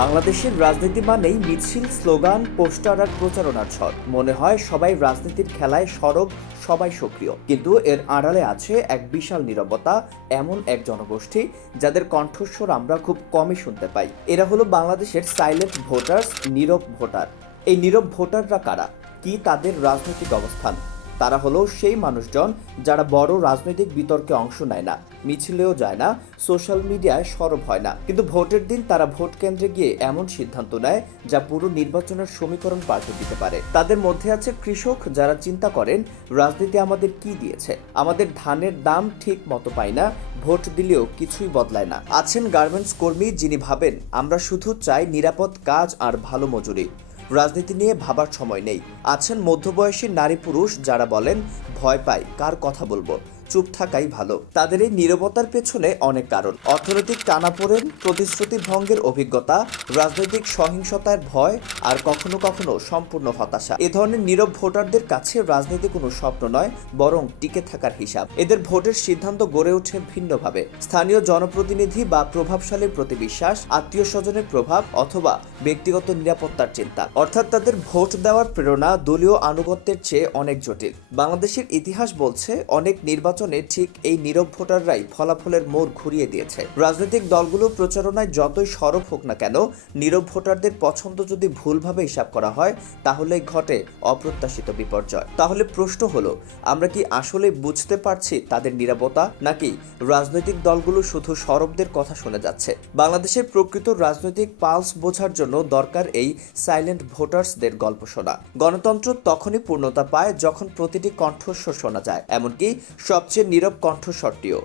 বাংলাদেশের রাজনীতি মানেই মিছিল, স্লোগান, পোস্টার আর প্রচারণার ছট মনে হয় সবাই রাজনীতির খেলায় সরব, সবাই সক্রিয়। কিন্তু এর আড়ালে আছে এক বিশাল নীরবতা, এমন এক জনগোষ্ঠী, যাদের কণ্ঠস্বর আমরা খুব কমই শুনতে পাই। এরা হলো বাংলাদেশের সাইলেন্ট ভোটার্স নীরব ভোটার। এই নীরব ভোটাররা কারা? কি তাদের রাজনৈতিক অবস্থান? তারা হলো সেই মানুষজন যারা বড় রাজনৈতিক বিতর্কে অংশ নেয় না, মিছিলেও যায় না, সোশ্যাল মিডিয়ায় সরব হয় না। কিন্তু ভোটের দিন তারা ভোট কেন্দ্রে গিয়ে এমন সিদ্ধান্ত নেয় যা পুরো নির্বাচনের সমীকরণ পাল্টে দিতে পারে। তাদের মধ্যে আছে কৃষক যারা চিন্তা করেন, রাজনীতি আমাদের কি দিয়েছে? আমাদের ধানের দাম ঠিক মতো পাই না, ভোট দিলেও কিছুই বদলায় না। আছেন গার্মেন্টস কর্মী যিনি ভাবেন, আমরা শুধু চাই নিরাপদ কাজ আর ভালো মজুরি। রাজনীতি নিয়ে ভাবার সময় নেই। আছেন মধ্যবয়সী নারী পুরুষ যারা বলেন, ভয় পাই, কার কথা বলব? চুপ থাকাই ভালো। তাদের এই নীরবতার পেছনে অনেক কারণ। অর্থনৈতিক টানাপোড়েন, প্রতিশ্রুতি ভঙ্গের অভিজ্ঞতা, রাজনৈতিক সহিংসতার ভয়, আর কখনো কখনো সম্পূর্ণ হতাশা। এ ধরনের নীরব ভোটারদের কাছে রাজনীতি কোনো স্বপ্ন নয়, বরং টিকে থাকার হিসাব। এদের ভোটের সিদ্ধান্ত গড়ে ওঠে ভিন্নভাবে। স্থানীয় জনপ্রতিনিধি বা প্রভাবশালীর প্রতি বিশ্বাস, আত্মীয় স্বজনের প্রভাব, অথবা ব্যক্তিগত নিরাপত্তার চিন্তা। অর্থাৎ তাদের ভোট দেওয়ার প্রেরণা দলীয় আনুগত্যের চেয়ে অনেক জটিল। বাংলাদেশের ইতিহাস বলছে, অনেক নির্বাচনে ঠিক এই নীরব ভোটাররাই ফলাফলের মোড় ঘুরিয়ে দিয়েছে। রাজনৈতিক দলগুলো প্রচারণায় যতই সরব হোক না কেন, নীরব ভোটারদের পছন্দ যদি ভুলভাবে হিসাব করা হয়, তাহলেই ঘটে অপ্রত্যাশিত বিপর্যয়। তাহলে প্রশ্ন হলো, আমরা কি আসলে বুঝতে পারছি তাদের নিরাপত্তা নাকি রাজনৈতিক দলগুলো শুধু সরবদের কথা শুনে যাচ্ছে? বাংলাদেশের প্রকৃত রাজনৈতিক পালস বোঝার জন্য দরকার এই সাইলেন্ট ভোটার্সদের গল্প শোনা। গণতন্ত্র তখনই পূর্ণতা পায় যখন প্রতিটি কণ্ঠস্বর শোনা যায়। এমনকি সবচেয়ে নীরব কণ্ঠস্বরটিও।